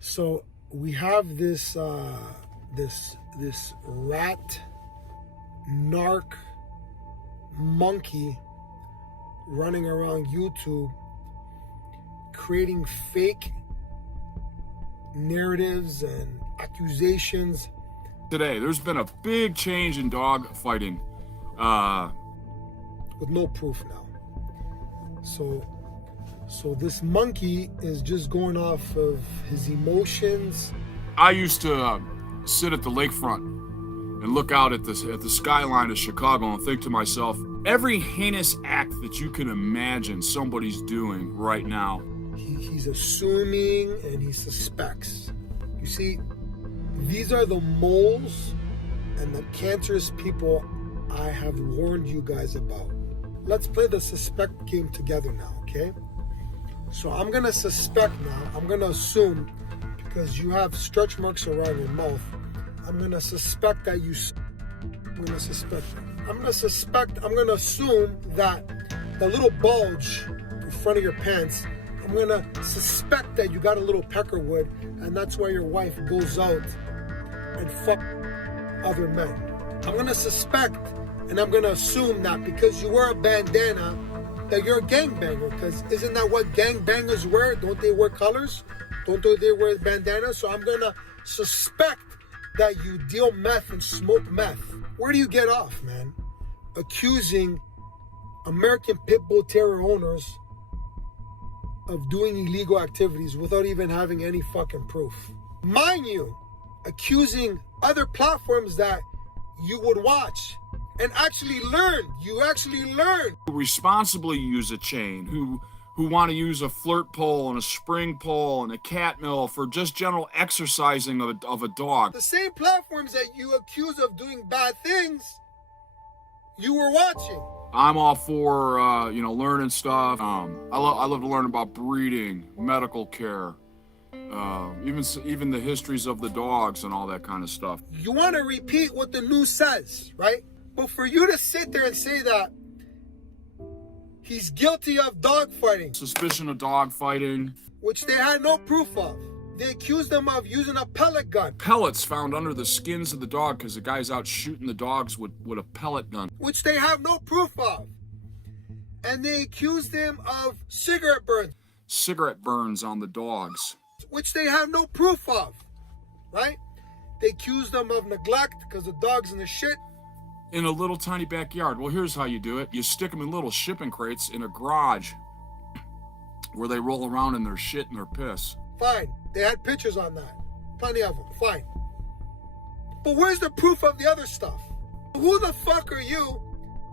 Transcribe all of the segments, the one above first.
So we have this this rat narc monkey running around YouTube creating fake narratives and accusations. Today, there's been a big change in dog fighting. With no proof now. So this monkey is just going off of his emotions. I used to sit at the lakefront and look out at the skyline of Chicago and think to myself, every heinous act that you can imagine somebody's doing right now. He's assuming and he suspects. You see, these are the moles and the cancerous people I have warned you guys about. Let's play the suspect game together now, okay? So I'm gonna suspect now. I'm gonna assume, because you have stretch marks around your mouth, I'm gonna suspect that you. I'm gonna assume that the little bulge in front of your pants. I'm gonna suspect that you got a little peckerwood, and that's why your wife goes out and fuck other men. I'm gonna suspect, and I'm gonna assume that because you wear a bandana, that you're a gangbanger, because isn't that what gangbangers wear? Don't they wear colors? Don't they wear bandanas? So I'm gonna suspect that you deal meth and smoke meth. Where do you get off, man? Accusing American pit bull terrier owners of doing illegal activities without even having any fucking proof. Mind you, accusing other platforms that you would watch and actually learn. You actually learn. Who responsibly use a chain, who want to use a flirt pole and a spring pole and a cat mill for just general exercising of a dog. The same platforms that you accuse of doing bad things, you were watching. I'm all for learning stuff. I love to learn about breeding, medical care, even the histories of the dogs and all that kind of stuff. You want to repeat what the news says, right? But for you to sit there and say that he's guilty of dog fighting, Suspicion of dog fighting, which they had no proof of. They accused him of using a pellet gun, pellets found under the skins of the dog because the guy's out shooting the dogs with a pellet gun, which they have no proof of. And they accused him of cigarette burns on the dogs, which they have no proof of, right? They accused him of neglect because the dog's in the shit. In a little tiny backyard. Well, here's how you do it. You stick them in little shipping crates in a garage where they roll around in their shit and their piss. Fine. They had pictures on that. Plenty of them. Fine. But where's the proof of the other stuff? Who the fuck are you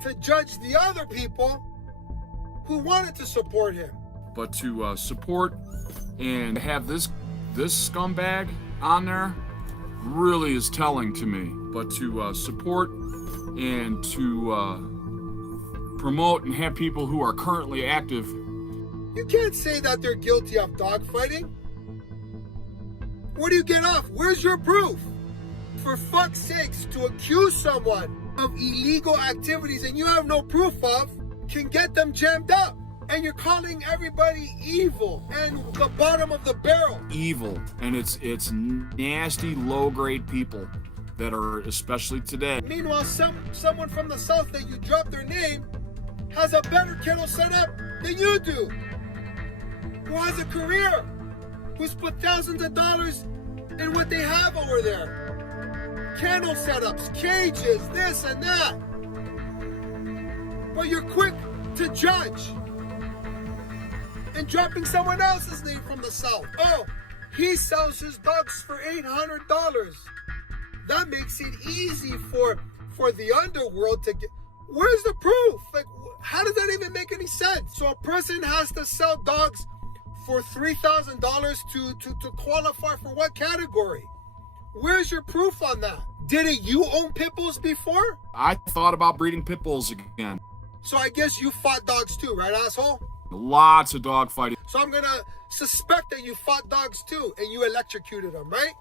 to judge the other people who wanted to support him? But to support and have this scumbag on there really is telling to me. But to support and to promote and have people who are currently active. You can't say that they're guilty of dogfighting. Where do you get off? Where's your proof? For fuck's sakes, to accuse someone of illegal activities and you have no proof of can get them jammed up. And you're calling everybody evil and the bottom of the barrel. Evil. And it's nasty, low-grade people that are, especially today. Meanwhile, someone from the South that you dropped their name has a better kennel setup than you do. Who has a career, who's put thousands of dollars in what they have over there. Kennel setups, cages, this and that. But you're quick to judge and dropping someone else's name from the South. Oh, he sells his dogs for $800. That makes it easy for the underworld to get. Where's the proof? Like, how does that even make any sense? So a person has to sell dogs for $3,000 to qualify for what category? Where's your proof on that? Didn't you own pit bulls before? I thought about breeding pit bulls again. So I guess you fought dogs too, right, asshole? Lots of dog fighting. So I'm gonna suspect that you fought dogs too and you electrocuted them, right?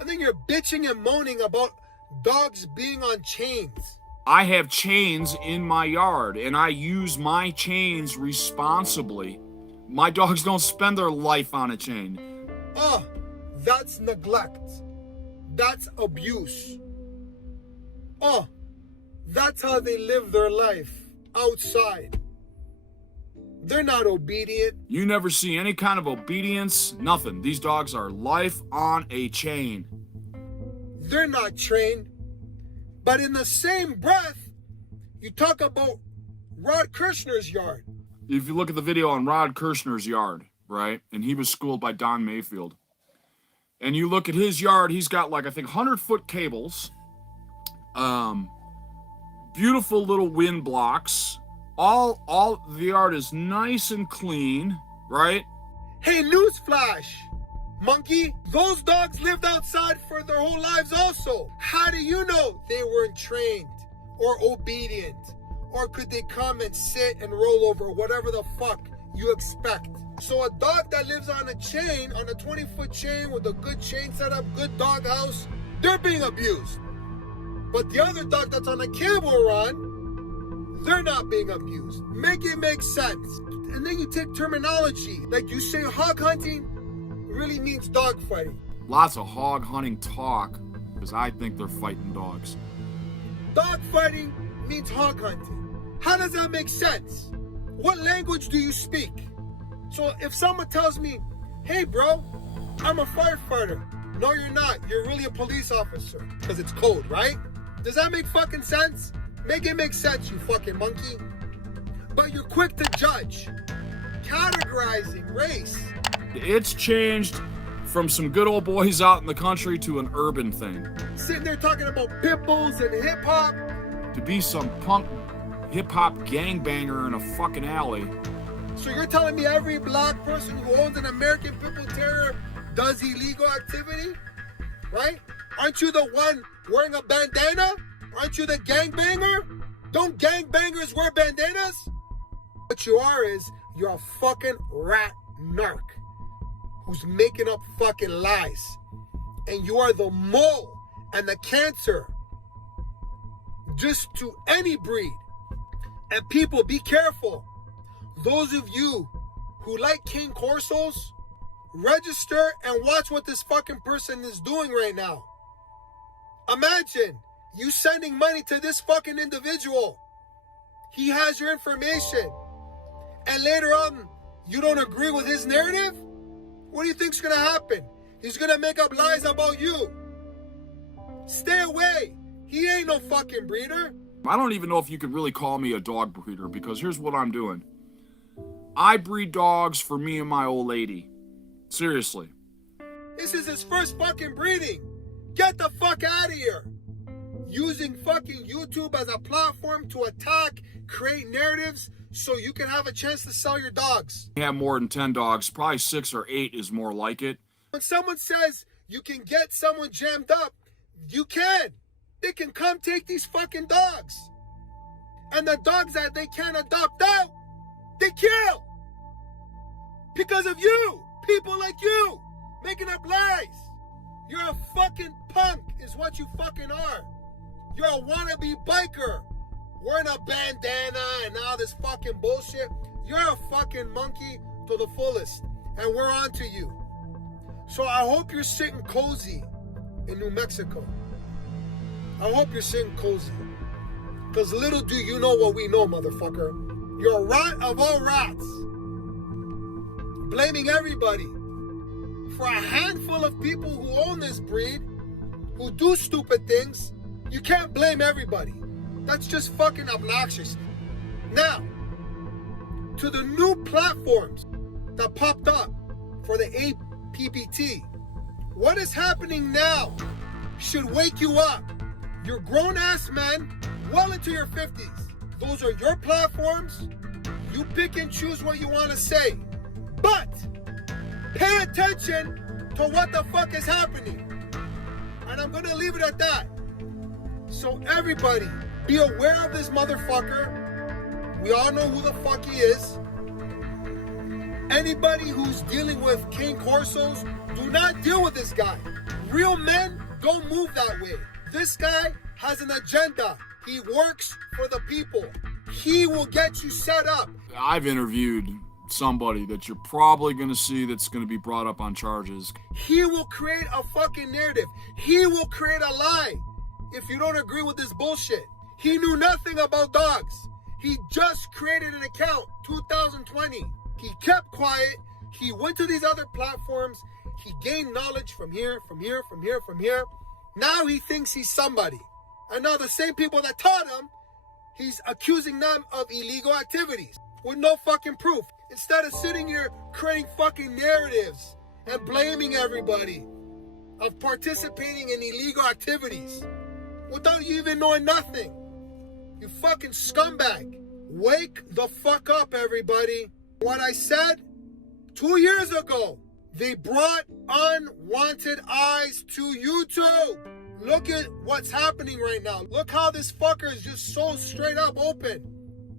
And then you're bitching and moaning about dogs being on chains. I have chains in my yard, and I use my chains responsibly. My dogs don't spend their life on a chain. Oh, That's neglect. That's abuse. Oh, that's how they live their life outside. They're not obedient. You never see any kind of obedience, nothing. These dogs are life on a chain. They're not trained. But in the same breath, you talk about Rod Kirshner's yard. If you look at the video on Rod Kirshner's yard, right, and he was schooled by Don Mayfield, and you look at his yard, he's got like, I think, 100-foot cables, beautiful little wind blocks, all the yard is nice and clean, right? Hey, newsflash, monkey, those dogs lived outside for their whole lives also. How do you know they weren't trained or obedient? Or could they come and sit and roll over, whatever the fuck you expect? So a dog that lives on a chain, on a 20-foot chain with a good chain setup, good dog house, they're being abused. But the other dog that's on a cable run, they're not being abused. Make it make sense. And then you take terminology. Like you say hog hunting really means dog fighting. Lots of hog hunting talk, because I think they're fighting dogs. Dog fighting means hog hunting. How does that make sense? What language do you speak? So if someone tells me, hey bro, I'm a firefighter. No, you're not. You're really a police officer. Because it's code, right? Does that make fucking sense? Make it make sense, you fucking monkey. But you're quick to judge. Categorizing race. It's changed from some good old boys out in the country to an urban thing. Sitting there talking about pit bulls and hip hop. To be some punk hip-hop gangbanger in a fucking alley. So you're telling me every black person who owns an American Pit Bull Terrier does illegal activity? Right? Aren't you the one wearing a bandana? Aren't you the gangbanger? Don't gangbangers wear bandanas? What you are is, you're a fucking rat narc who's making up fucking lies. And you are the mole and the cancer just to any breed. And people, be careful. Those of you who like King Corsos, register and watch what this fucking person is doing right now. Imagine you sending money to this fucking individual. He has your information. And later on, you don't agree with his narrative? What do you think's gonna happen? He's gonna make up lies about you. Stay away. He ain't no fucking breeder. I don't even know if you could really call me a dog breeder, because here's what I'm doing. I breed dogs for me and my old lady. Seriously. This is his first fucking breeding. Get the fuck out of here. Using fucking YouTube as a platform to attack, create narratives so you can have a chance to sell your dogs. I have more than 10 dogs. Probably 6 or 8 is more like it. When someone says you can get someone jammed up, you can. They can come take these fucking dogs. And the dogs that they can't adopt out, they kill. Because of you. People like you. Making up lies. You're a fucking punk is what you fucking are. You're a wannabe biker. Wearing a bandana and all this fucking bullshit. You're a fucking monkey to the fullest. And we're on to you. So I hope you're sitting cozy in New Mexico. I hope you're sitting cozy. Because little do you know what we know, motherfucker. You're a rat of all rats. Blaming everybody. For a handful of people who own this breed, who do stupid things, you can't blame everybody. That's just fucking obnoxious. Now, to the new platforms that popped up for the APBT, what is happening now should wake you up. You're grown-ass men, well into your 50s. Those are your platforms. You pick and choose what you want to say. But pay attention to what the fuck is happening. And I'm going to leave it at that. So everybody, be aware of this motherfucker. We all know who the fuck he is. Anybody who's dealing with King Corsos, do not deal with this guy. Real men don't move that way. This guy has an agenda. He works for the people. He will get you set up. I've interviewed somebody that you're probably going to see that's going to be brought up on charges. He will create a fucking narrative. He will create a lie if you don't agree with this bullshit. He knew nothing about dogs. He just created an account, 2020. He kept quiet. He went to these other platforms. He gained knowledge from here. Now he thinks he's somebody. And now the same people that taught him, he's accusing them of illegal activities with no fucking proof. Instead of sitting here creating fucking narratives and blaming everybody of participating in illegal activities without you even knowing nothing. You fucking scumbag. Wake the fuck up, everybody. What I said 2 years ago, they brought unwanted eyes to YouTube. Look at what's happening right now. Look how this fucker is just so straight up open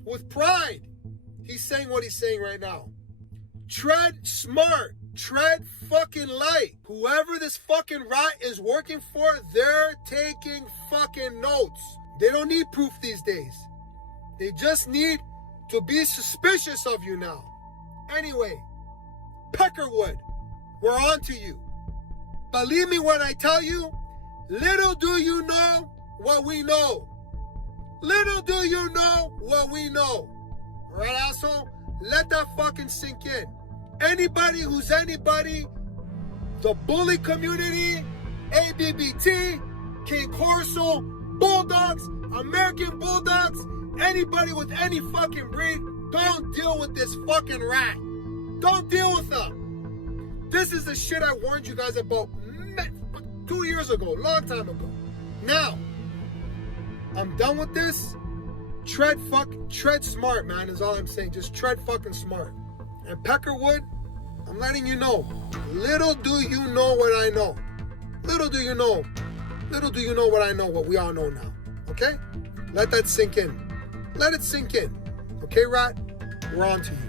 with pride. He's saying what he's saying right now. Tread smart. Tread fucking light. Whoever this fucking rat is working for, they're taking fucking notes. They don't need proof these days. They just need to be suspicious of you now. Anyway, Peckerwood, we're on to you. Believe me when I tell you, little do you know what we know. Little do you know what we know. Right, asshole? Let that fucking sink in. Anybody who's anybody, the bully community, APBT, King Corso, Bulldogs, American Bulldogs, anybody with any fucking breed, don't deal with this fucking rat. Don't deal with them. This is the shit I warned you guys about 2 years ago, long time ago. Now, I'm done with this. Tread smart, man, is all I'm saying. Just tread fucking smart. And Peckerwood, I'm letting you know. Little do you know what I know. Little do you know. Little do you know what I know, what we all know now. Okay? Let that sink in. Let it sink in. Okay, rat? We're on to you.